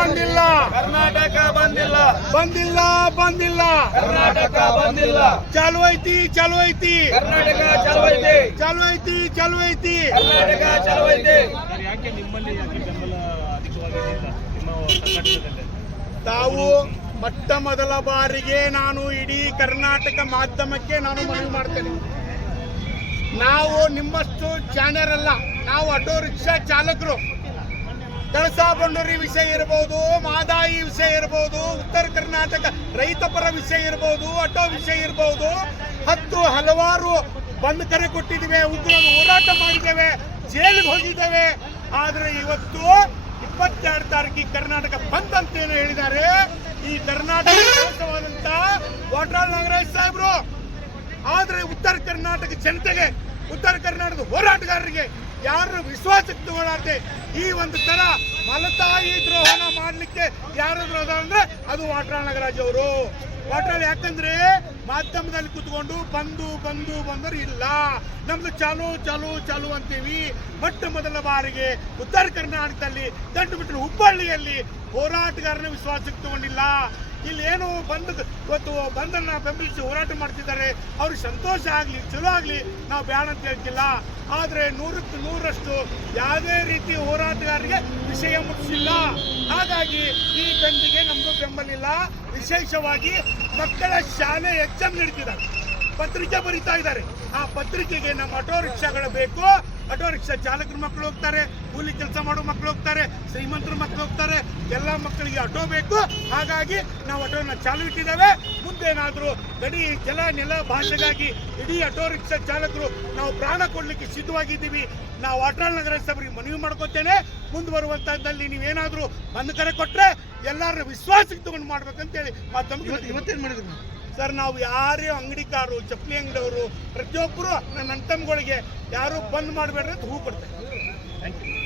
ಬಂದಿಲ್ಲ. ಕರ್ನಾಟಕ ಬಂದಿಲ್ಲ. ಬಂದಿಲ್ಲ ಬಂದಿಲ್ಲ. ಕರ್ನಾಟಕ ಬಂದಿಲ್ಲ. ಚಾಲು ಐತಿ ಚಾಲು ಐತಿ ಕರ್ನಾಟಕ ಚಾಲು ಐತಿ ಚಾಲು ಐತಿ ಚಾಲು ಐತಿ ಕರ್ನಾಟಕ ಚಾಲು ಐತಿ ಯಾಕೆ ನಿಮ್ಮಲ್ಲಿ ಬೆಂಬಲ ಅಧಿಕವಾಗಿರಲಿಲ್ಲ? ನಿಮ್ಮ ಸಂಘಟನೆಯಲ್ಲಿ ತಾವು ಮೊಟ್ಟ ಮೊದಲ ಬಾರಿಗೆ ನಾನು ಇಡೀ ಕರ್ನಾಟಕ ಮಾಧ್ಯಮಕ್ಕೆ ನಾನು ಮನವಿ ಮಾಡ್ತೇನೆ. ನಾವು ನಿಮ್ಮಷ್ಟು ಚಾನೆಲ್ ಅಲ್ಲ ನಾವು ಆಟೋ ರಿಕ್ಷಾ ಚಾಲಕರು. ಕಳಸಾ ಬಂಡೂರಿ ವಿಷಯ ಇರಬಹುದು ಮಾದಾಯಿ ವಿಷಯ ಇರಬಹುದು ಉತ್ತರ ಕರ್ನಾಟಕ ರೈತ ಪರ ವಿಷಯ ಇರಬಹುದು ಆಟೋ ವಿಷಯ ಇರಬಹುದು ಹತ್ತು ಹಲವಾರು ಬಂದ್ ಕರೆ ಕೊಟ್ಟಿದ್ದೇವೆ ಉಗ್ರರು ಹೋರಾಟ ಮಾಡಿದ್ದೇವೆ ಜೈಲಿಗೆ ಹೋಗಿದ್ದೇವೆ. ಆದ್ರೆ ಇವತ್ತು ಇಪ್ಪತ್ತೆರಡು ತಾರೀಕಿಗೆ ಕರ್ನಾಟಕ ಬಂದ್ ಅಂತ ಏನು ಹೇಳಿದ್ದಾರೆ. ಈ ಕರ್ನಾಟಕ ವಾಟ್ರಾಲ್ ನಾಗರಾಜ್ ಸಾಹೇಬ್ರು. ಆದ್ರೆ ಉತ್ತರ ಕರ್ನಾಟಕ ಜನತೆಗೆ ಉತ್ತರ ಕರ್ನಾಟಕದ ಹೋರಾಟಗಾರರಿಗೆ ಯಾರು ವಿಶ್ವಾಸಕ್ಕೆ ತಗೊಳ್ಳಾರ್ದೆ ಈ ಒಂದು ತರ ಮಲತಾಯಿ ದ್ರೋಹನ ಮಾಡಲಿಕ್ಕೆ ಯಾರಾದ್ರೂ ಅದ ಅಂದ್ರೆ ಅದು ವಾಟ್ರಾಳ್ ನಾಗರಾಜ್ ಅವರು. ವಾಟ್ರಾಳ್ ಯಾಕಂದ್ರೆ ಮಾಧ್ಯಮದಲ್ಲಿ ಕುತ್ಕೊಂಡು ಬಂದು ಬಂದು ಬಂದರು ಇಲ್ಲ. ನಮ್ದು ಚಾಲು ಚಾಲು ಚಾಲು ಅಂತೀವಿ. ಮೊಟ್ಟ ಮೊದಲ ಬಾರಿಗೆ ಉತ್ತರ ಕರ್ನಾಟಕದಲ್ಲಿ ದಂಡು ಬಿಟ್ಟರು ಹುಬ್ಬಳ್ಳಿಯಲ್ಲಿ ಹೋರಾಟಗಾರನ ವಿಶ್ವಾಸಕ್ಕೆ ತಗೊಂಡಿಲ್ಲ. ಇಲ್ಲಿ ಏನು ಬಂದ್ ಇವತ್ತು ಬಂದನ್ನ ಬೆಂಬಲಿಸಿ ಹೋರಾಟ ಮಾಡ್ತಿದ್ದಾರೆ. ಅವ್ರಿಗೆ ಸಂತೋಷ ಆಗ್ಲಿ, ಚಲೋ ಆಗ್ಲಿ, ನಾವು ಬೇಡ ಅಂತ ಹೇಳ್ತಿಲ್ಲ. ಆದ್ರೆ ನೂರಕ್ಕೆ ನೂರಷ್ಟು ಯಾವುದೇ ರೀತಿ ಹೋರಾಟಗಾರರಿಗೆ ವಿಷಯ ಮುಟ್ಟಿಸಿಲ್ಲ. ಹಾಗಾಗಿ ಈ ಬಂದಿಗೆ ನಮಗೂ ಬೆಂಬಲಿಲ್ಲ. ವಿಶೇಷವಾಗಿ ಮಕ್ಕಳ ಶಾಲೆ ಎಕ್ಸಾಮ್ ನೀಡ್ತಿದ್ದಾರೆ. ಪತ್ರಿಕೆ ಬರಿತಾ ಇದ್ದಾರೆ. ಆ ಪತ್ರಿಕೆಗೆ ನಮ್ಮ ಆಟೋ ರಿಕ್ಷಾಗಳು ಬೇಕು. ಆಟೋ ರಿಕ್ಷಾ ಚಾಲಕರ ಮಕ್ಕಳು ಹೋಗ್ತಾರೆ, ಕೂಲಿ ಕೆಲಸ ಮಾಡೋ ಮಕ್ಕಳು ಹೋಗ್ತಾರೆ, ಶ್ರೀಮಂತರ ಮಕ್ಕಳು ಹೋಗ್ತಾರೆ, ಎಲ್ಲ ಮಕ್ಕಳಿಗೆ ಆಟೋ ಬೇಕು. ಹಾಗಾಗಿ ನಾವು ಆಟೋನ ಚಾಲು ಇಟ್ಟಿದ್ದೇವೆ. ಮುಂದೇನಾದರೂ ಗಡಿ, ಜಲ, ನೆಲ, ಭಾಷೆಗಾಗಿ ಇಡೀ ಆಟೋ ರಿಕ್ಷಾ ಚಾಲಕರು ನಾವು ಪ್ರಾಣ ಕೊಡಲಿಕ್ಕೆ ಸಿದ್ಧವಾಗಿದ್ದೀವಿ. ನಾವು ಅಟಲ್ ನಗರ ಸಭೆಗೆ ಮನವಿ ಮಾಡ್ಕೋತೇನೆ. ಮುಂದುವರುವಂತಹದ್ದಲ್ಲಿ ನೀವೇನಾದರೂ ಬಂದ ಕರೆ ಕೊಟ್ಟರೆ ಎಲ್ಲರ ವಿಶ್ವಾಸಕ್ಕೆ ತಗೊಂಡು ಮಾಡ್ಬೇಕಂತೇಳಿ ಮತ್ತೆ ಇವತ್ತೇನು ಮಾಡಿದ್ರಿ? ಸರ್, ನಾವು ಯಾರೇ ಅಂಗಡಿಕಾರರು, ಚಪ್ಪಲಿ ಅಂಗಡಿಯವರು, ಪ್ರತಿಯೊಬ್ಬರು ನನ್ನ ತಮ್ಮಗಳಿಗೆ ಯಾರು ಬಂದ್ ಮಾಡಬೇಡ್ರಿ ಅಂತ ಹೂ ಕೊಡ್ತಾರೆ ಯು